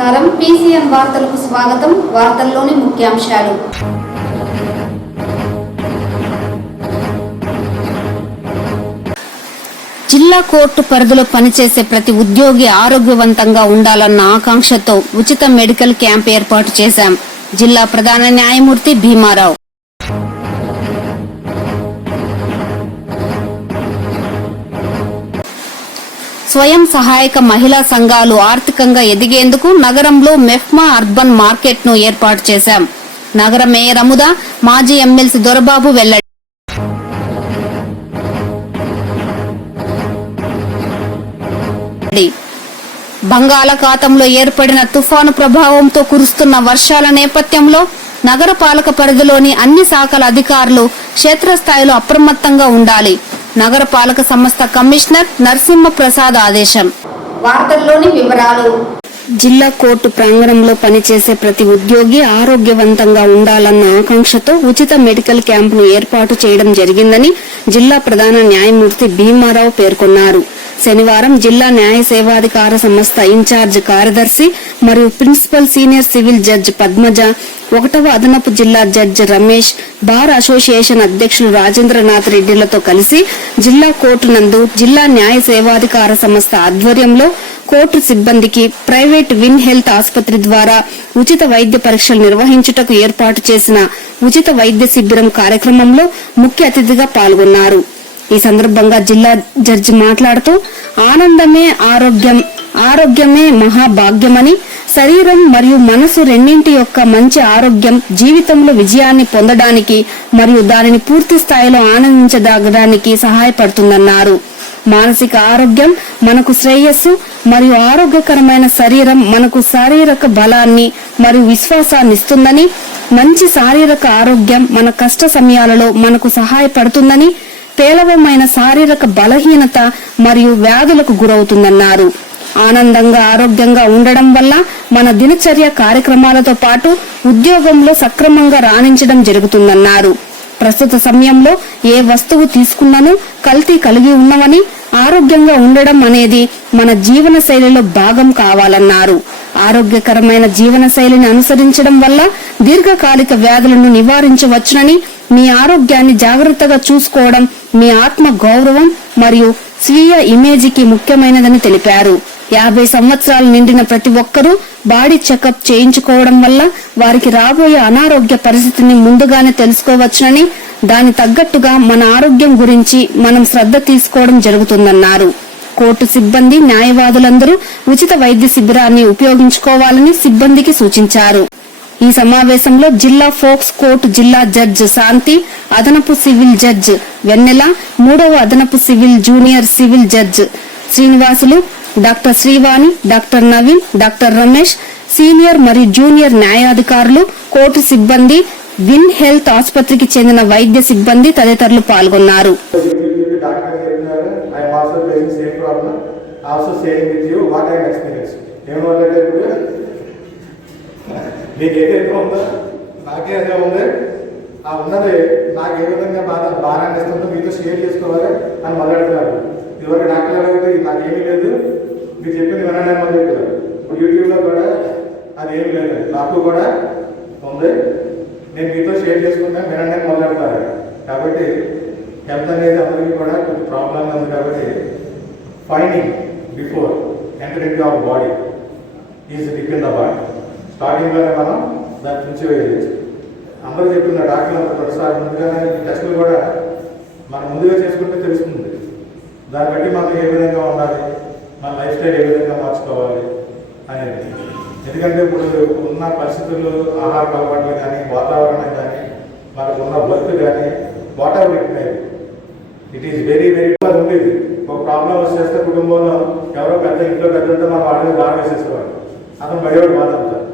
నమస్కారం. PCM వార్తలకు స్వాగతం. వార్తల్లోని ముఖ్యాంశాలు. జిల్లా కోర్టు పరిధిలో పనిచేసే ప్రతి ఉద్యోగి ఆరోగ్యవంతంగా ఉండాలన్న ఆకాంక్షతో ఉచిత మెడికల్ క్యాంప్ ఏర్పాటు చేశాం. జిల్లా ప్రధాన న్యాయమూర్తి భీమారావు. స్వయం సహాయక మహిళా సంఘాలు ఆర్థికంగా ఎదిగేందుకు నగరంలో మెఫ్మా అర్బన్ మార్కెట్ ను ఏర్పాటు చేశాం. నగర మేయర్ అముద, మాజీ ఎమ్మెల్సీ దొరబాబు వెల్లడి. బంగాళాఖాతంలో ఏర్పడిన తుఫాను ప్రభావంతో కురుస్తున్న వర్షాల నేపథ్యంలో నగరపాలక పరిధిలోని అన్ని శాఖల అధికారులు క్షేత్రస్థాయిలో అప్రమత్తంగా ఉండాలి. నగరపాలక సంస్థ కమిషనర్ నరసింహ ప్రసాద్ ఆదేశం. వార్తల్లోని వివరాలు. జిల్లా కోర్టు ప్రాంగణంలో పనిచేసే ప్రతి ఉద్యోగి ఆరోగ్యవంతంగా ఉండాలన్న ఆకాంక్షతో ఉచిత మెడికల్ క్యాంపును ఏర్పాటు చేయడం జరిగిందని జిల్లా ప్రధాన న్యాయమూర్తి భీమారావు పేర్కొన్నారు. శనివారం జిల్లా న్యాయ సేవాధికార సంస్థ ఇన్ఛార్జ్ కార్యదర్శి మరియు principal senior civil judge Padmaja, 1వ అదనపు జిల్లా జడ్జ్ రమేష్, బార్ అసోసియేషన్ అధ్యక్షులు రాజేంద్రనాథ్ రెడ్డిలతో కలిసి జిల్లా కోర్టు నందు జిల్లా న్యాయ సేవాధికార సంస్థ ఆధ్వర్యంలో కోర్టు సిబ్బందికి ప్రైవేట్ విన్ హెల్త్ ఆసుపత్రి ద్వారా ఉచిత వైద్య పరీక్షలు నిర్వహించుటకు ఏర్పాటు చేసిన ఉచిత వైద్య శిబిరం కార్యక్రమంలో ముఖ్య అతిథిగా పాల్గొన్నారు. ఈ సందర్భంగా జిల్లా జడ్జి మాట్లాడుతూ ఆనందమే ఆరోగ్యం, ఆరోగ్యమే మహాభాగ్యమని, శరీరం మరియు మనసు రెండింటి యొక్క మంచి ఆరోగ్యం జీవితంలో విజయాన్ని పొందడానికి మరియు దానిని పూర్తి స్థాయిలో ఆనందించడానికి సహాయపడుతుందన్నారు. మానసిక ఆరోగ్యం మనకు శ్రేయస్సు మరియు ఆరోగ్యకరమైన శరీరం మనకు శారీరక బలాన్ని మరియు విశ్వాసాన్ని ఇస్తుందని, మంచి శారీరక ఆరోగ్యం మన కష్ట సమయాలలో మనకు సహాయపడుతుందని, పేలవమైన శారీరక బలహీనత మరియు వ్యాధులకు గురవుతుందన్నారు. ఆనందంగా ఆరోగ్యంగా ఉండడం వల్ల మన దినచర్య కార్యక్రమాలతో పాటు ఉద్యోగంలో సక్రమంగా రాణించడం జరుగుతుందన్నారు. ప్రస్తుత సమయంలో ఏ వస్తువు తీసుకున్నానూ కల్తీ కలిగి ఉన్నవని, ఆరోగ్యంగా ఉండడం అనేది మన జీవన శైలిలో భాగం కావాలన్నారు. ఆరోగ్యకరమైన జీవన శైలిని అనుసరించడం వల్ల దీర్ఘకాలిక వ్యాధులను నివారించవచ్చునని, మీ ఆరోగ్యాన్ని జాగ్రత్తగా చూసుకోవడం మీ ఆత్మ గౌరవం మరియు స్వీయ ఇమేజ్కి ముఖ్యమైనదని తెలిపారు. 50 సంవత్సరాలు నిండిన ప్రతి ఒక్కరూ బాడీ చెకప్ చేయించుకోవడం వల్ల వారికి రాబోయే అనారోగ్య పరిస్థితిని ముందుగానే తెలుసుకోవచ్చునని, దాని తగ్గట్టుగా మన ఆరోగ్యం గురించి మనం శ్రద్ధ తీసుకోవడం జరుగుతుందన్నారు. కోర్టు సిబ్బంది, న్యాయవాదులందరూ ఉచిత వైద్య శిబిరాన్ని ఉపయోగించుకోవాలని సిబ్బందికి సూచించారు. ఈ సమావేశంలో జిల్లా ఫోక్స్ కోర్టు జిల్లా జడ్జ్ శాంతి, అదనపు సివిల్ జడ్జ్ వెన్నెల, 3వ అదనపు civil junior civil judge Srinivasulu, doctor Srivani, doctor Naveen, doctor Ramesh, senior మరియు జూనియర్ న్యాయాధికారులు, కోర్టు సిబ్బంది, విన్ హెల్త్ ఆసుపత్రికి చెందిన వైద్య సిబ్బంది తదితరులు పాల్గొన్నారు. నాకే అదే ఉంది. ఆ ఉన్నది నాకు ఏ విధంగా భారాన్ని ఇస్తుందో మీతో షేర్ చేసుకోవాలి అని మొదలెడుతున్నారు. ఇదివరకు డాక్టర్ అడిగితే నాకేమీ లేదు, మీరు చెప్పింది వినండి అని మొదలెట్టారు. ఇప్పుడు యూట్యూబ్లో కూడా అది ఏమీ లేదు, నాకు కూడా ఉంది, నేను మీతో షేర్ చేసుకుంటాను వినండి అని మొదలెడతారు. కాబట్టి హెల్త్ అనేది అందరికీ కూడా కొంచెం ప్రాబ్లంగా ఉంది. కాబట్టి finding before entering our body is dip in the body. స్టార్టింగ్లోనే మనం దాన్ని నుంచి వేయచ్చు. అందరూ చెప్తున్నారు డాక్టర్లు ప్రతిసారి ముందుగానే ఈ టెస్టులు కూడా మనం ముందుగా చేసుకుంటే తెలుస్తుంది. దాన్ని బట్టి మనం ఏ విధంగా ఉండాలి, మన లైఫ్ స్టైల్ ఏ విధంగా మార్చుకోవాలి అనేది. ఎందుకంటే ఇప్పుడు ఉన్న పరిస్థితులు, ఆహార అలవాట్లు కానీ, వాతావరణం కానీ, మనకు ఉన్న వర్క్ కానీ, what ever it is very very ఉండేది. ఒక ప్రాబ్లం వచ్చేస్తే కుటుంబంలో ఎవరో పెద్ద ఇంట్లో పెద్దంతా మన వాడిని బాగా వేసేసేవాడు, అతను బయటవాడు బాధ అంటారు.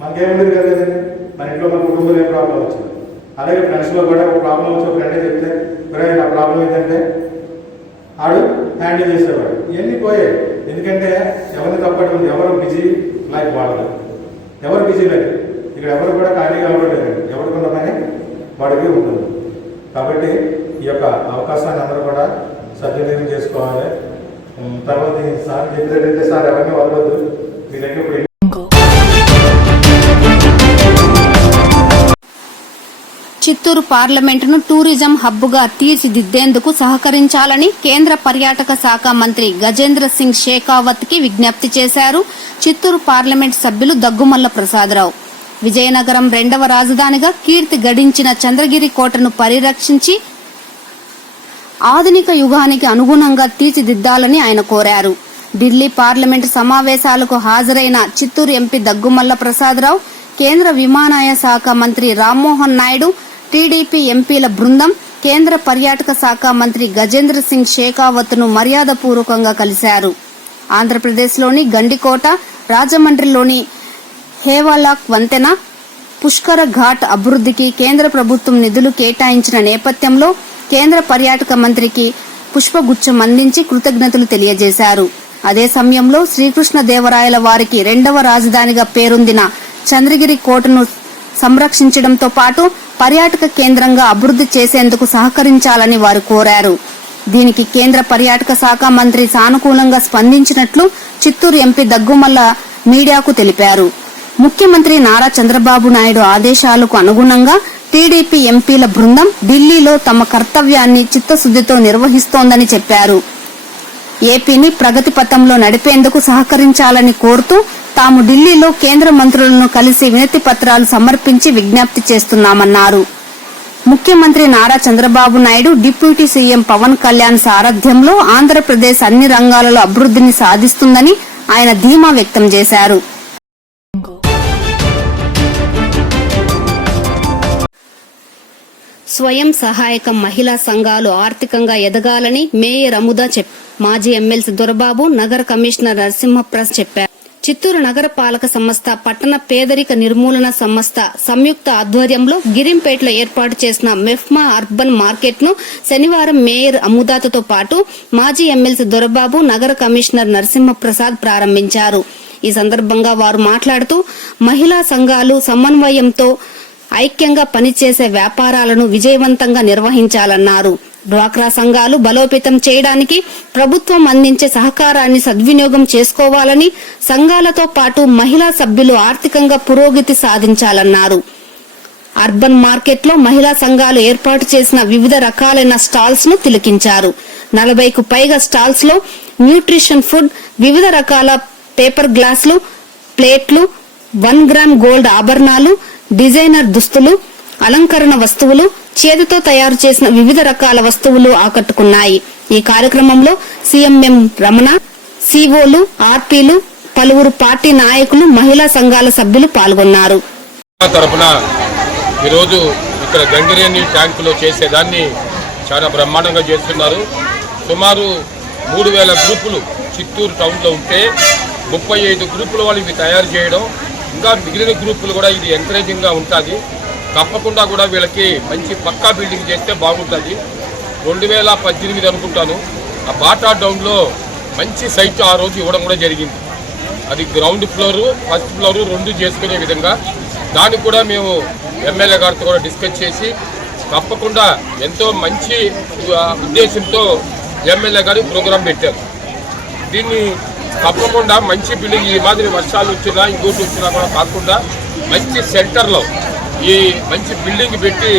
మనకేముండేది కదండి, మన ఇంట్లో మన కుటుంబంలో ఏ ప్రాబ్లం వచ్చింది. అలాగే ఫ్రెండ్స్లో కూడా ఒక ప్రాబ్లం వచ్చి ఒక ఫ్రెండే చెప్తే నా ప్రాబ్లం ఏంటంటే ఆడు హ్యాండిల్ చేసేవాడు. ఇవన్నీ పోయాయి. ఎందుకంటే ఎవరిని తప్పటి ఉంది, ఎవరు బిజీ లైఫ్ వాళ్ళు, ఎవరు బిజీ లైఫ్. ఇక్కడ ఎవరు కూడా ఖాళీగా అవ్వట్లేదండి, ఎవరికి పని వాడికి ఉంటుంది. కాబట్టి ఈ యొక్క అవకాశాన్ని అందరూ కూడా సద్వినియోగం చేసుకోవాలి. తర్వాత సార్ చెప్పేటంటే సార్ ఎవరిని వదలద్దు, మీ దగ్గర చిత్తూరు పార్లమెంటును టూరిజం హబ్గా తీర్చిదిద్దేందుకు సహకరించాలని కేంద్ర పర్యాటక శాఖ మంత్రి గజేంద్ర సింగ్ షేకావత్ కి విజ్ఞప్తి చేశారు చిత్తూరు పార్లమెంట్ సభ్యులు దగ్గుమల్ల ప్రసాదరావు. విజయనగరం రెండవ రాజధానిగా కీర్తి గడించిన చంద్రగిరి కోటను పరిరక్షించి ఆధునిక యుగానికి అనుగుణంగా తీర్చిదిద్దాలని ఆయన కోరారు. ఢిల్లీ పార్లమెంటు సమావేశాలకు హాజరైన చిత్తూరు ఎంపీ దగ్గుమల్ల ప్రసాదరావు, కేంద్ర విమానయాన శాఖ మంత్రి రామ్మోహన్ నాయుడు, టీడీపీ ఎంపీల బృందం కేంద్ర పర్యాటక శాఖ మంత్రి గజేంద్ర సింగ్ షేకావత్ ను మర్యాదపూర్వకంగా కలిశారు. ఆంధ్రప్రదేశ్లోని గండికోట, రాజమండ్రిలోని హేవాలాక్ వంతెన, పుష్కర ఘాట్ అభివృద్ధికి కేంద్ర ప్రభుత్వం నిధులు కేటాయించిన నేపథ్యంలో కేంద్ర పర్యాటక మంత్రికి పుష్పగుచ్చం అందించి కృతజ్ఞతలు తెలియజేశారు. అదే సమయంలో శ్రీకృష్ణదేవరాయల వారికి రెండవ రాజధానిగా పేరొందిన చంద్రగిరి కోటను సంరక్షించడంతో పాటు పర్యాటక కేంద్రంగా అభివృద్ధి చేసేందుకు సహకరించాలని వారు కోరారు. దీనికి కేంద్ర పర్యాటక శాఖ మంత్రి సానుకూలంగా స్పందించినట్లు చిత్తూరు ఎంపీ దగ్గుమల్ల మీడియాకు తెలిపారు. ముఖ్యమంత్రి నారా చంద్రబాబు నాయుడు ఆదేశాలకు అనుగుణంగా టీడీపీ ఎంపీల బృందం ఢిల్లీలో తమ కర్తవ్యాన్ని చిత్తశుద్ధితో నిర్వహిస్తోందని చెప్పారు. ఏపీని ప్రగతి పథంలో నడిపేందుకు సహకరించాలని కోరుతూ తాము ఢిల్లీలో కేంద్ర మంత్రులను కలిసి వినతి పత్రాలు సమర్పించి విజ్ఞప్తి చేస్తున్నామన్నారు. ముఖ్యమంత్రి నారా చంద్రబాబు నాయుడు, డిప్యూటీ సీఎం పవన్ కళ్యాణ్ సారథ్యంలో ఆంధ్రప్రదేశ్ అన్ని రంగాలలో అభివృద్ధిని సాధిస్తుందని ఆయన ధీమా వ్యక్తం చేశారు. స్వయం సహాయక మహిళా సంఘాలు ఆర్థికంగా ఎదగాలని మేయర్ అముదా చెప్పారు. మాజీ ఎమ్మెల్సీ దొరబాబు, నగర కమిషనర్ నరసింహప్రసాద్ చెప్పారు. చిత్తూరు నగర పాలక సంస్థ, పట్టణ పేదరిక నిర్మూలన సంస్థ సంయుక్త ఆధ్వర్యంలో గిరింపేటలో ఏర్పాటు చేసిన మెఫ్మా అర్బన్ మార్కెట్ ను శనివారం మేయర్ అముదాతో పాటు మాజీ ఎమ్మెల్సీ దొరబాబు, నగర కమిషనర్ నరసింహప్రసాద్ ప్రారంభించారు. ఈ సందర్భంగా వారు మాట్లాడుతూ మహిళా సంఘాలు సమన్వయంతో ఐక్యంగా పనిచేసే వ్యాపారాలను విజయవంతంగా నిర్వహించాలన్నారు. డ్వాక్రా సంఘాలు బలోపేతం చేయడానికి ప్రభుత్వం అందించే సహకారాన్ని సద్వినియోగం చేసుకోవాలని, సంఘాలతో పాటు మహిళా సభ్యులు ఆర్థికంగా పురోగతి సాధించాలన్నారు. అర్బన్ మార్కెట్లో మహిళా సంఘాలు ఏర్పాటు చేసిన వివిధ రకాలైన స్టాల్స్ ను తిలకించారు. 40కు పైగా స్టాల్స్ లో న్యూట్రిషన్ ఫుడ్, వివిధ రకాల పేపర్ గ్లాసులు, ప్లేట్లు, 1 గ్రామ్ గోల్డ్ ఆభరణాలు, డిజైనర్ దుస్తులు, అలంకరణ వస్తువులు, చేతితో తయారు చేసిన వివిధ రకాల వస్తువులు ఆకట్టుకున్నాయి. ఈ కార్యక్రమంలో సీఎంఎం రమణ, సిఓలు, ఆర్పీలు, పలువురు పార్టీ నాయకులు, మహిళా సంఘాల సభ్యులు పాల్గొన్నారు. తరపున ఈరోజు ఇక్కడ గంగిరేణి ట్యాంకులో చేసేదాన్ని చాలా బ్రహ్మాండంగా చేస్తున్నారు. సుమారు 3000 గ్రూపులు చిత్తూరు టౌన్లో ఉంటే 35 గ్రూపుల వాళ్ళు ఇవి తయారు చేయడం, ఇంకా మిగిలిన గ్రూపులు కూడా ఇది ఎంకరేజింగ్గా ఉంటుంది. తప్పకుండా కూడా వీళ్ళకి మంచి పక్కా బిల్డింగ్ చేస్తే బాగుంటుంది. 2018 అనుకుంటాను ఆ బాటా డౌన్లో మంచి సైట్ ఆ రోజు ఇవ్వడం కూడా జరిగింది. అది గ్రౌండ్ ఫ్లోరు, ఫస్ట్ ఫ్లోరు 2 చేసుకునే విధంగా దానికి కూడా మేము ఎమ్మెల్యే గారితో కూడా డిస్కస్ చేసి తప్పకుండా ఎంతో మంచి ఉద్దేశంతో ఎమ్మెల్యే గారు ప్రోగ్రాం పెట్టారు. దీన్ని తప్పకుండా మంచి బిల్డింగ్, ఈ మాదిరి వర్షాలు వచ్చినా ఇంకోటి వచ్చినా కూడా కాకుండా మంచి సెంటర్లో ఈ మంచి బిల్డింగ్ పెట్టి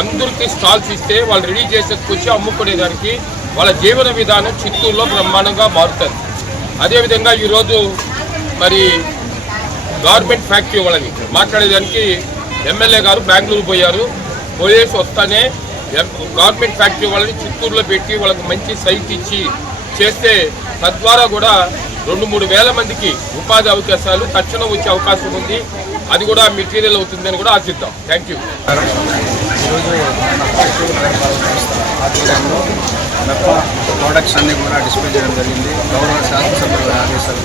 అందరికీ స్టాల్స్ ఇస్తే వాళ్ళు రెడీ చేసేసుకొచ్చి అమ్ముకునేదానికి వాళ్ళ జీవన విధానం చిత్తూరులో బ్రహ్మాండంగా మారుతుంది. అదేవిధంగా ఈరోజు మరి గార్మెంట్ ఫ్యాక్టరీ వాళ్ళని మాట్లాడేదానికి ఎమ్మెల్యే గారు బెంగళూరు పోయారు. పోయేసి వస్తానే గార్మెంట్ ఫ్యాక్టరీ వాళ్ళని చిత్తూరులో పెట్టి వాళ్ళకి మంచి సైట్ ఇచ్చి చేస్తే తద్వారా కూడా 2-3 వేల మందికి ఉపాధి అవకాశాలు తక్షణం వచ్చే అవకాశం ఉంది. అది కూడా మెటీరియల్ అవుతుందని కూడా ఆశిద్దాం. Thank you. ఈరోజు ఆధ్వర్యంలో మెప్ప ప్రోడక్ట్స్ అన్నీ కూడా డిస్ప్లే చేయడం జరిగింది. గౌరవ శాసనసభ్యుల ఆదేశాలు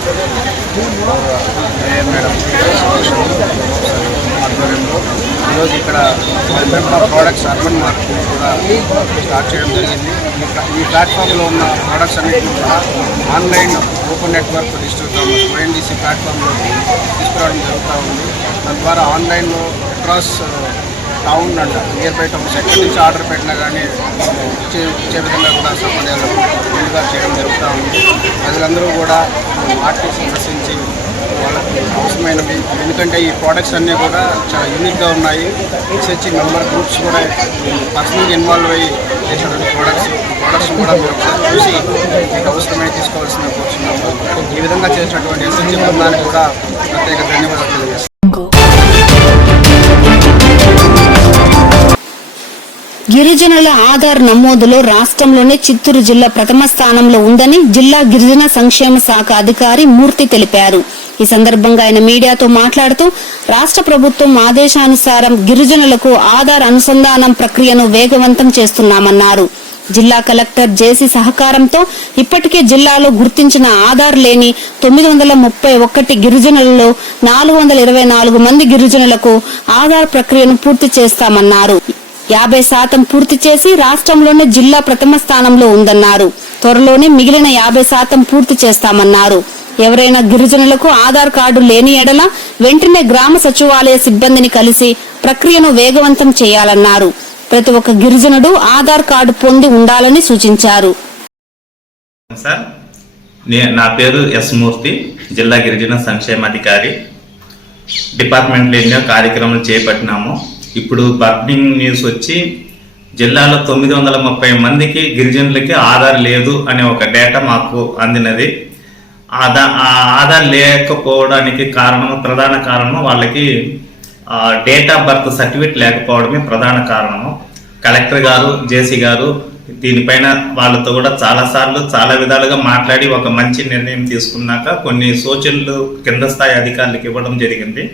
మేడం ఆధ్వర్యంలో ఈరోజు ఇక్కడ మెప్ప ప్రోడక్ట్స్ అర్బన్ మార్కెట్ కూడా స్టార్ట్ చేయడం జరిగింది. ఈ ప్లాట్ఫామ్లో ఉన్న ప్రోడక్ట్స్ అన్నింటినీ కూడా online open network digital commerce ONDC ప్లాట్ఫామ్లో తీసుకురావడం జరుగుతూ ఉంది. తద్వారా ఆన్లైన్లో across town and near by towns ఎక్కడి నుంచి ఆర్డర్ పెట్టినా కానీ ఇచ్చే విధంగా కూడా సౌకర్యాలు ముందుగా చేయడం జరుగుతూ ఉంది. ప్రజలందరూ కూడా మార్కెట్ సందర్శించి వాళ్ళకి అవసరమైనవి. ఎందుకంటే ఈ ప్రోడక్ట్స్ అన్నీ కూడా చాలా యూనిక్గా ఉన్నాయి. రీసెర్చ్ మెంబర్ గ్రూప్స్ కూడా పర్సనల్గా ఇన్వాల్వ్ అయ్యి చేసినటువంటి ప్రోడక్ట్స్ కూడా మీరు ఒకసారి చూసి మీకు అవసరమైన తీసుకోవాల్సిన కోరుతున్నాము. ఈ విధంగా చేసినటువంటి రీసెర్చ్ బృందానికి కూడా ప్రత్యేక ధన్యవాదాలు తెలియజేస్తాను. గిరిజనుల ఆధార్ నమోదులో రాష్ట్రంలోనే చిత్తూరు జిల్లా ప్రథమ స్థానంలో ఉందని జిల్లా గిరిజన సంక్షేమ శాఖ అధికారి మూర్తి తెలిపారు. ఈ సందర్భంగా ఆయన మీడియాతో మాట్లాడుతూ రాష్ట్ర ప్రభుత్వం ఆదేశానుసారం గిరిజనులకు ఆధార్ అనుసంధానం ప్రక్రియను వేగవంతం చేస్తున్నామన్నారు. జిల్లా కలెక్టర్ జేసీ సహకారంతో ఇప్పటికే జిల్లాలో గుర్తించిన ఆధార్ లేని 931 గిరిజనులలో 424 మంది గిరిజనులకు ఆధార్ ప్రక్రియను పూర్తి చేస్తామన్నారు. 50% పూర్తి చేసి రాష్ట్రంలోనే జిల్లా ప్రథమ స్థానంలో ఉందన్నారు. త్వరలోనే మిగిలిన 50% పూర్తి చేస్తామన్నారు. ఎవరైనా గిరిజనులకు ఆధార్ కార్డు లేని ఎడల వెంటనే గ్రామ సచివాలయ సిబ్బందిని కలిసి ప్రక్రియను వేగవంతం చేయాలన్నారు. ప్రతి ఒక్క గిరిజనుడు ఆధార్ కార్డు పొంది ఉండాలని సూచించారు. సార్, నా పేరు ఎస్ మూర్తి, జిల్లా గిరిజన సంక్షేమాధికారి. డిపార్ట్మెంట్లో ఎన్నో కార్యక్రమాలు చేపట్టినాము. ఇప్పుడు బర్నింగ్ న్యూస్ వచ్చి జిల్లాలో 930 మందికి గిరిజనులకి ఆధార్ లేదు అనే ఒక డేటా మాకు అందినది. ఆధార్ లేకపోవడానికి ప్రధాన కారణం వాళ్ళకి డేట్ ఆఫ్ బర్త్ సర్టిఫికేట్ లేకపోవడమే ప్రధాన కారణము. కలెక్టర్ గారు, జేసీ గారు దీనిపైన వాళ్ళతో కూడా చాలా విధాలుగా మాట్లాడి ఒక మంచి నిర్ణయం తీసుకున్నాక కొన్ని సూచనలు కింద స్థాయి అధికారులకు ఇవ్వడం జరిగింది.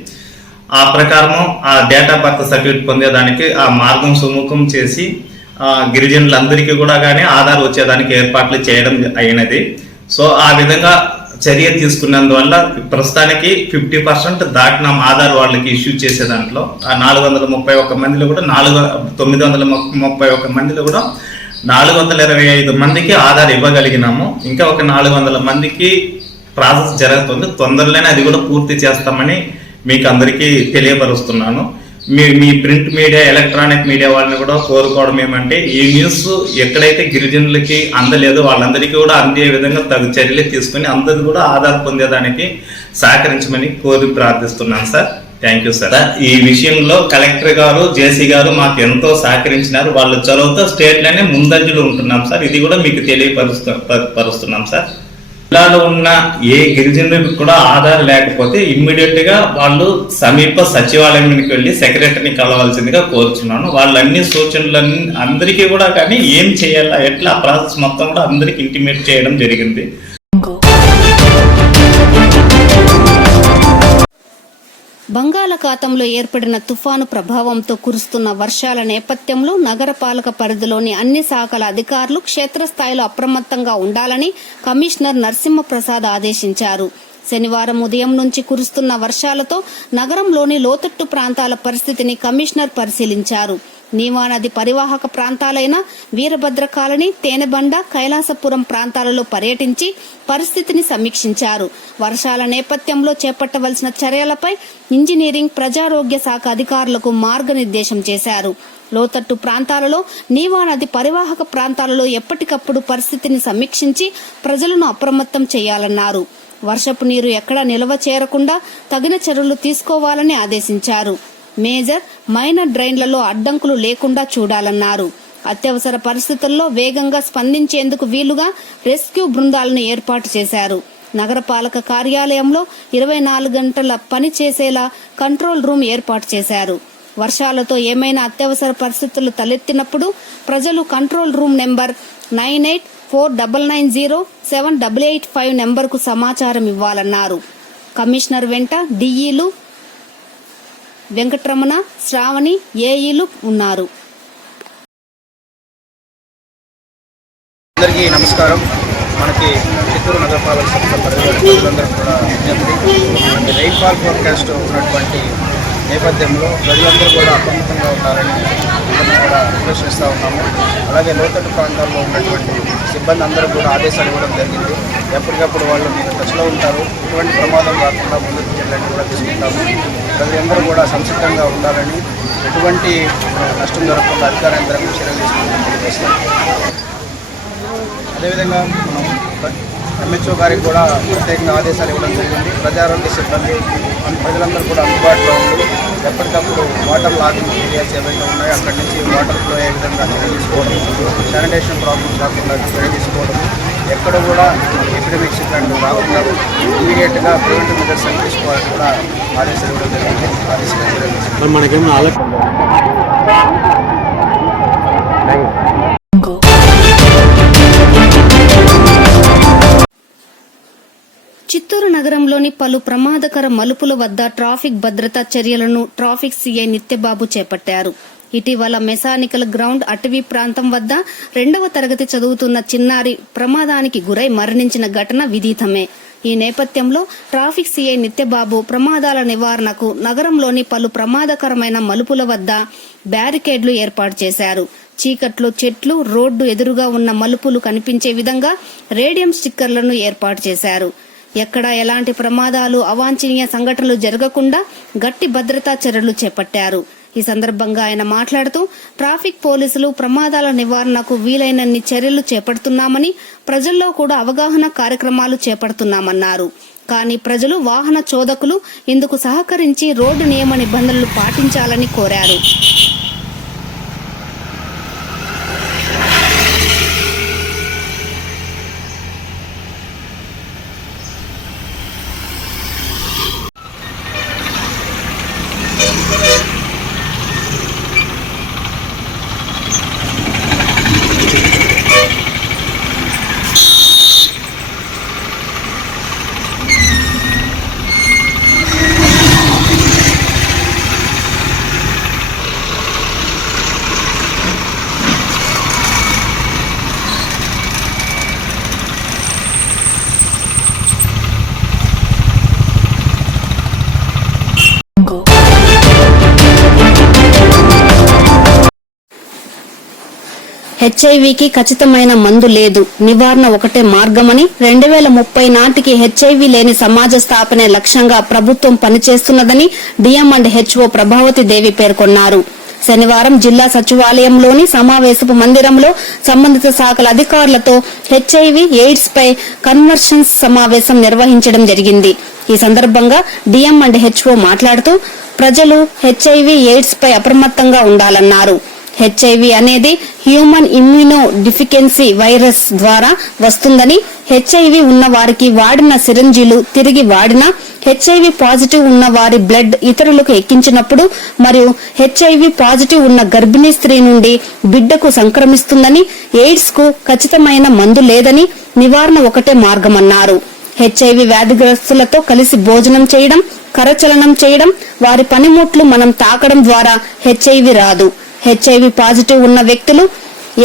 ఆ ప్రకారము ఆ డేట్ ఆఫ్ బర్త్ సర్టిఫికేట్ పొందేదానికి ఆ మార్గం సుముఖం చేసి గిరిజనులందరికీ కూడా కానీ ఆధార్ వచ్చేదానికి ఏర్పాట్లు చేయడం అయినది. సో ఆ విధంగా చర్య తీసుకున్నందువల్ల ప్రస్తుతానికి 50% దాటిన ఆధార్ వాళ్ళకి ఇష్యూ చేసే దాంట్లో ఆ 431 మందిలో కూడా 931 మందిలో కూడా 425 మందికి ఆధార్ ఇవ్వగలిగినాము. ఇంకా ఒక 400 మందికి ప్రాసెస్ జరుగుతుంది. తొందరలోనే అది కూడా పూర్తి చేస్తామని మీకు అందరికీ తెలియపరుస్తున్నాను. Me print media, electronic media వాళ్ళని కూడా కోరుకోవడం ఏమంటే ఈ న్యూస్ ఎక్కడైతే గిరిజనులకి అందలేదో వాళ్ళందరికీ కూడా అందే విధంగా తగు చర్యలు తీసుకుని అందరూ కూడా ఆధార్ పొందేదానికి సహకరించమని కోరి ప్రార్థిస్తున్నాను సార్. Thank you sir. ఈ విషయంలో కలెక్టర్ గారు, జేసీ గారు మాకు ఎంతో సహకరించినారు. వాళ్ళ చొరవతో స్టేట్లోనే ముందంజలో ఉంటున్నాం సార్. ఇది కూడా మీకు తెలియపరుస్తున్నాం సార్. జిల్లాలో ఉన్న ఏ గిరిజనులకు కూడా ఆధార్ లేకపోతే ఇమ్మీడియట్ గా వాళ్ళు సమీప సచివాలయానికి వెళ్ళి సెక్రటరీని కలవాల్సిందిగా కోరుచున్నాను. వాళ్ళన్ని సూచనలన్నీ అందరికీ కూడా కానీ ఏం చేయాలా, ఎట్లా ఆ ప్రాసెస్ మొత్తం కూడా అందరికి ఇంటిమేట్ చేయడం జరిగింది. బంగాళాఖాతంలో ఏర్పడిన తుఫాను ప్రభావంతో కురుస్తున్న వర్షాల నేపథ్యంలో నగరపాలక పరిధిలోని అన్ని శాఖల అధికారులు క్షేత్రస్థాయిలో అప్రమత్తంగా ఉండాలని కమిషనర్ నరసింహప్రసాద్ ఆదేశించారు. శనివారం ఉదయం నుంచి కురుస్తున్న వర్షాలతో నగరంలోని లోతట్టు ప్రాంతాల పరిస్థితిని కమిషనర్ పరిశీలించారు. నీవా నది పరివాహక ప్రాంతాలైన వీరభద్ర కాలనీ, తేనెబండ, కైలాసపురం ప్రాంతాలలో పర్యటించి పరిస్థితిని సమీక్షించారు. వర్షాల నేపథ్యంలో చేపట్టవలసిన చర్యలపై ఇంజనీరింగ్, ప్రజారోగ్య శాఖ అధికారులకు మార్గనిర్దేశం చేశారు. లోతట్టు ప్రాంతాలలో, నీవా నది పరివాహక ప్రాంతాలలో ఎప్పటికప్పుడు పరిస్థితిని సమీక్షించి ప్రజలను అప్రమత్తం చేయాలన్నారు. వర్షపు నీరు ఎక్కడా నిల్వ చేరకుండా తగిన చర్యలు తీసుకోవాలని ఆదేశించారు. మేజర్, మైనర్ డ్రైన్లలో అడ్డంకులు లేకుండా చూడాలన్నారు. అత్యవసర పరిస్థితుల్లో వేగంగా స్పందించేందుకు వీలుగా రెస్క్యూ బృందాలను ఏర్పాటు చేశారు. నగరపాలక కార్యాలయంలో 24 గంటల పని చేసేలా కంట్రోల్ రూమ్ ఏర్పాటు చేశారు. వర్షాలతో ఏమైనా అత్యవసర పరిస్థితులు తలెత్తినప్పుడు ప్రజలు కంట్రోల్ రూమ్ నెంబర్ 9849907885 నెంబర్కు సమాచారం ఇవ్వాలన్నారు. కమిషనర్ వెంట డిఈలు వెంకటరమణ, శ్రావణి, ఏఈలు ఉన్నారు. అందరికీ నమస్కారం. మనకి చిత్తూరు నగరపాలక సంస్థ పరిధిలోని ప్రజలందరూ కూడా విజ్ఞప్తి, రైన్ఫాల్ ఫోర్కాస్ట్ ఉన్నటువంటి నేపథ్యంలో ప్రజలందరూ కూడా అప్రమత్తంగా ఉంటారని కూడా రిక్వెస్ట్ చేస్తూ ఉన్నాము. అలాగే లోతట్టు ప్రాంతాల్లో ఉన్నటువంటి సిబ్బంది అందరూ కూడా ఆదేశాలు ఇవ్వడం జరిగింది. ఎప్పటికప్పుడు వాళ్ళు మీరు టచ్లో ఉంటారు. ఎటువంటి ప్రమాదం రాకుండా ముందుకు చర్యలను కూడా తీసుకుంటాము. ప్రజలందరూ కూడా సంసిద్ధంగా ఉండాలని, ఎటువంటి నష్టం జరగకుండా అధికార యంత్రాంగం చర్యలు తీసుకుంటామని తెలియజేస్తాం. అదేవిధంగా మనం ఎంహెచ్ఓ గారికి కూడా ప్రత్యేకంగా ఆదేశాలు ఇవ్వడం జరిగింది. ప్రజారోగ్య సిబ్బంది ప్రజలందరూ కూడా అందుబాటులో ఉండి ఎప్పటికప్పుడు వాటర్ లాగింగ్ ఏరియాస్ ఏవైతే ఉన్నాయో అక్కడి నుంచి వాటర్ ఫ్లో ఏ విధంగా చర్య తీసుకోవడం, శానిటేషన్ ప్రాబ్లమ్స్ రాకుండా చర్య తీసుకోవడం, ఎక్కడ కూడా ఎపిడమిక్స్ ఇట్లాంటివి రాకుండా ఇమీడియట్గా ప్రివెంటివ్ మెజర్స్ అని తీసుకోవాలని కూడా ఆదేశాలు ఇవ్వడం జరిగింది. ఆదేశాలు మనకేమో చిత్తూరు నగరంలోని పలు ప్రమాదకర మలుపుల వద్ద ట్రాఫిక్ భద్రతా చర్యలను ట్రాఫిక్ సీఐ నిత్యబాబు చేపట్టారు. ఇటీవల మెకానికల్ గ్రౌండ్ అటవీ ప్రాంతం వద్ద 2వ తరగతి చదువుతున్న చిన్నారి ప్రమాదానికి గురై మరణించిన ఘటన విదితమే. ఈ నేపథ్యంలో ట్రాఫిక్ సీఐ నిత్యబాబు ప్రమాదాల నివారణకు నగరంలోని పలు ప్రమాదకరమైన మలుపుల వద్ద బ్యారికేడ్లు ఏర్పాటు చేశారు. చీకట్లో చెట్లు, రోడ్డు ఎదురుగా ఉన్న మలుపులు కనిపించే విధంగా రేడియం స్టిక్కర్లను ఏర్పాటు చేశారు. ఎక్కడా ఎలాంటి ప్రమాదాలు, అవాంఛనీయ సంఘటనలు జరగకుండా గట్టి భద్రతా చర్యలు చేపట్టారు. ఈ సందర్భంగా ఆయన మాట్లాడుతూ ట్రాఫిక్ పోలీసులు ప్రమాదాల నివారణకు వీలైనన్ని చర్యలు చేపడుతున్నామని, ప్రజల్లో కూడా అవగాహన కార్యక్రమాలు చేపడుతున్నామన్నారు. కానీ ప్రజలు, వాహన చోదకులు ఇందుకు సహకరించి రోడ్డు నియమ నిబంధనలు పాటించాలని కోరారు. హెచ్ఐవికి ఖచ్చితమైన మందు లేదు, నివారణ ఒకటే మార్గమని 2030 నాటికి హెచ్ఐవి లేని సమాజ స్థాపనే లక్ష్యంగా ప్రభుత్వం పనిచేస్తున్నదని డిఎం&హెచ్ఓ ప్రభావతి దేవి పేర్కొన్నారు. శనివారం జిల్లా సచివాలయంలోని సమావేశపు మందిరంలో సంబంధిత శాఖల అధికారులతో హెచ్ఐవి ఎయిడ్స్ పై కన్వర్షన్స్ సమావేశం నిర్వహించడం జరిగింది. ఈ సందర్భంగా డిఎం&హెచ్ఓ మాట్లాడుతూ ప్రజలు హెచ్ఐవి ఎయిడ్స్ పై అప్రమత్తంగా ఉండాలన్నారు. హెచ్ఐవి అనేది హ్యూమన్ ఇమ్యూనో డిఫికెన్సీ వైరస్ ద్వారా వస్తుందని, హెచ్ఐవి ఉన్న వారికి వాడిన సిరంజీలు తిరిగి వాడినా హెచ్ఐవి పాజిటివ్ ఉన్న వారి బ్లడ్ ఇతరులకు ఎక్కించినప్పుడు మరియు హెచ్ఐవి పాజిటివ్ ఉన్న గర్భిణీ స్త్రీ నుండి బిడ్డకు సంక్రమిస్తుందని, ఎయిడ్స్ కు ఖచ్చితమైన మందు లేదని, నివారణ ఒకటే మార్గమన్నారు. హెచ్ఐవి వ్యాధిగ్రస్తులతో కలిసి భోజనం చేయడం, కరచలనం చేయడం, వారి పనిముట్లు మనం తాకడం ద్వారా హెచ్ఐవి రాదు. హెచ్ఐవి పాజిటివ్ ఉన్న వ్యక్తులు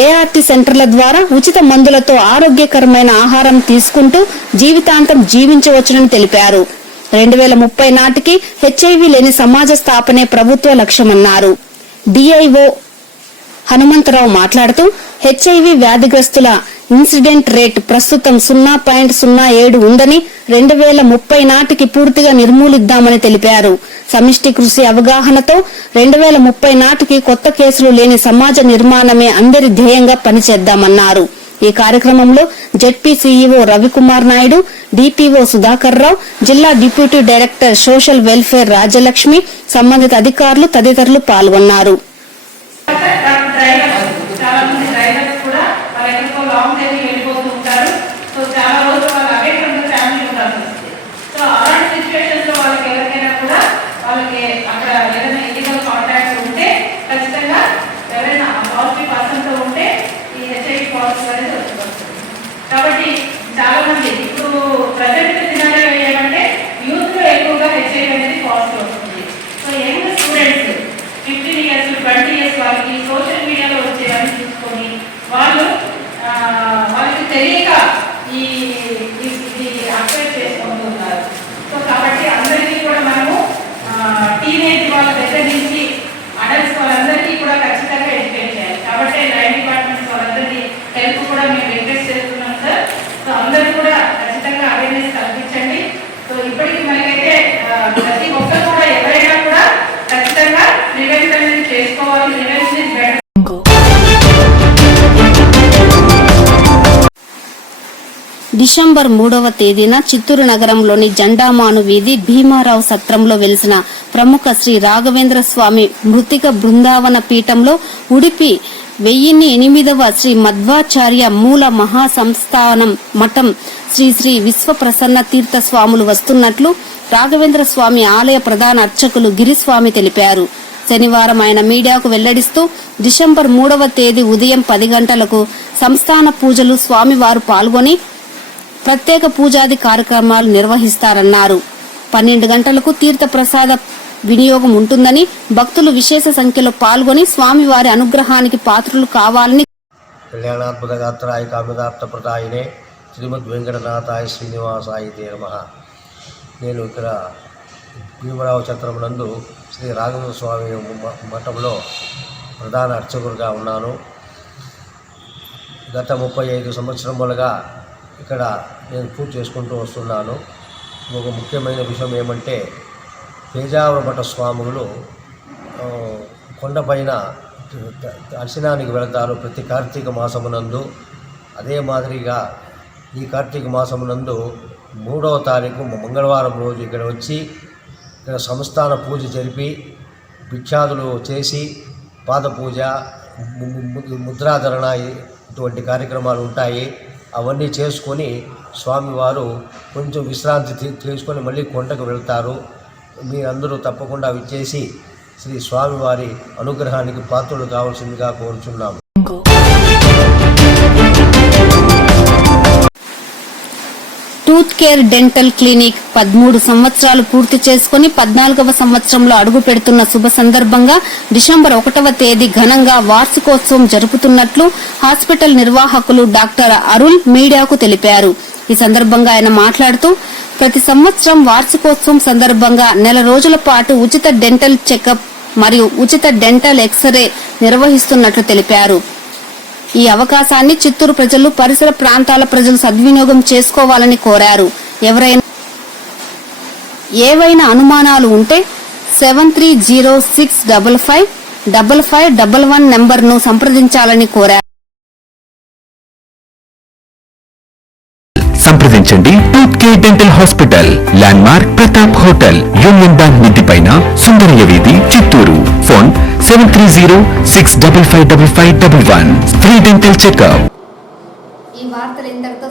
ఏఆర్టీ సెంటర్ల ద్వారా ఉచిత మందులతో ఆరోగ్యకరమైన ఆహారం తీసుకుంటూ జీవితాంతం జీవించవచ్చునని తెలిపారు. 2030 నాటికి హెచ్ఐవి లేని సమాజ స్థాపనే ప్రభుత్వ లక్ష్యమన్నారు. డిఐఓ హనుమంతరావు మాట్లాడుతూ హెచ్ఐవి వ్యాధిగ్రస్తుల ఇన్సిడెంట్ రేట్ ప్రస్తుతం 0.07 ఉందని, 2030 నాటికి పూర్తిగా నిర్మూలిద్దామని తెలిపారు. సమిష్టి కృషి అవగాహనతో 2030 నాటికి కొత్త కేసులు లేని సమాజ నిర్మాణమే అందరి ధ్యేయంగా పనిచేద్దామన్నారు. ఈ కార్యక్రమంలో ZP CEO Ravikumar Naidu, DPO Sudhakar Rao, జిల్లా deputy director social welfare Rajalakshmi, సంబంధిత అధికారులు తదితరులు పాల్గొన్నారు. కాబట్టి చాలా మంది ఇప్పుడు ప్రజెంట్ సినారియో ఏమంటే యూత్ లో ఎక్కువగా హెచ్ఐవి అనేది పాజిటివ్ వస్తుంది. So young students 15 years 20 years వాళ్ళకి సోషల్ మీడియాలో వచ్చేవన్నీ చూసుకొని వాళ్ళకి తెలియక ఇది అక్సెప్ట్ చేసుకుంటూ ఉన్నారు. సో కాబట్టి అందరికీ కూడా మనము టీనేజ్ వాళ్ళ దగ్గర నుంచి అడల్ట్స్ వాళ్ళందరికీ కూడా ఖచ్చితంగా ఎడ్యుకేట్ చేయాలి. కాబట్టి లైన్ డిపార్ట్మెంట్స్ వాళ్ళందరికీ హెల్ప్ కూడా మేము రిక్వెస్ట్ చేస్తున్నాం సార్. సో అందరూ కూడా ఖచ్చితంగా అవేర్నెస్ కల్పించండి. సో ఇప్పటికీ మనకైతే ప్రతి ఒక్కరు కూడా ఎవరైనా కూడా ఖచ్చితంగా ప్రివెన్షన్ చేసుకోవాలి. Prevention is better. డిసెంబర్ 3వ తేదీన చిత్తూరు నగరంలోని జెండామాను వీధి భీమారావు సత్రంలో వెలిసిన ప్రముఖ శ్రీ రాఘవేంద్ర స్వామి మృతిక బృందావన పీఠంలో ఉడిపి 1008వ శ్రీ మధ్వాచార్య మూల మహాసంస్థానం మఠం శ్రీ శ్రీ విశ్వప్రసన్న తీర్థ స్వాములు వస్తున్నట్లు రాఘవేంద్ర స్వామి ఆలయ ప్రధాన అర్చకులు గిరిస్వామి తెలిపారు. శనివారం ఆయన మీడియాకు వెల్లడిస్తూ డిసెంబర్ 3వ తేదీ ఉదయం 10 గంటలకు సంస్థాన పూజలు స్వామివారు పాల్గొని ప్రత్యేక పూజాది కార్యక్రమాలు నిర్వహిస్తారన్నారు. 12 గంటలకు తీర్థ ప్రసాద వినియోగం ఉంటుందని భక్తులు విశేష సంఖ్యలో పాల్గొని స్వామివారి అనుగ్రహానికి పాత్రులు కావాలని కళ్యాణాత్మక గాత్రాయ కామిదార్థ ప్రదాయినే శ్రీమద్ వెంకటనాథాయ శ్రీనివాసాయ నమః. నేను ఇక్కడ భీమరావు చత్రం నందు శ్రీ రాఘవేంద్ర స్వామి మఠంలో ప్రధాన అర్చకుడిగా ఉన్నాను. గత 35 సంవత్సరములుగా ఇక్కడ నేను పూజ చేసుకుంటూ వస్తున్నాను. ఒక ముఖ్యమైన విషయం ఏమంటే పేజావర మఠ స్వాములు కొండపైన దర్శనానికి వెళతారు ప్రతి కార్తీక మాసమునందు. అదే మాదిరిగా ఈ కార్తీక మాసమునందు 3వ తారీఖు మంగళవారం రోజు ఇక్కడ వచ్చి ఇక్కడ సంస్థాన పూజ జరిపి భిక్షాదులు చేసి పాద పూజ ముద్రాధరణ ఇటువంటి కార్యక్రమాలు ఉంటాయి. అవన్నీ చేసుకొని స్వామివారు కొంచెం విశ్రాంతి తీసుకొని మళ్ళీ కొండకు వెళ్తారు. మీరందరూ తప్పకుండా విచ్చేసి శ్రీ స్వామివారి అనుగ్రహానికి పాత్రలు కావాల్సిందిగా కోరుచున్నాము. టూత్ కేర్ డెంటల్ క్లినిక్ 13 సంవత్సరాలు పూర్తి చేసుకుని 14వ సంవత్సరంలో అడుగు పెడుతున్న శుభ సందర్భంగా డిసెంబర్ 1వ తేదీ ఘనంగా వార్షికోత్సవం జరుపుతున్నట్లు హాస్పిటల్ నిర్వాహకులు డాక్టర్ అరుల్ మీడియాకు తెలిపారు. ఈ సందర్భంగా ఆయన మాట్లాడుతూ ప్రతి సంవత్సరం వార్షికోత్సవం సందర్భంగా 1 రోజుల పాటు ఉచిత డెంటల్ చెకప్ మరియు ఉచిత డెంటల్ ఎక్స్రే నిర్వహిస్తున్నట్లు తెలిపారు. ఈ అవకాశాన్ని చిత్తూరు ప్రజలు పరిసర ప్రాంతాల ప్రజలు సద్వినియోగం చేసుకోవాలని కోరారు. ఏవైనా అనుమానాలు ఉంటే 7306555511 నంబర్ను సంప్రదించాలని కోరారు. సంప్రదించండి tooth care dental hospital, landmark Pratap hotel, union bank మిద్ది పైన, సుందరయ్య వీధి, Chittoor. Phone 7306555511. Free dental checkup. ఈ వార్తలు ఇంతటితో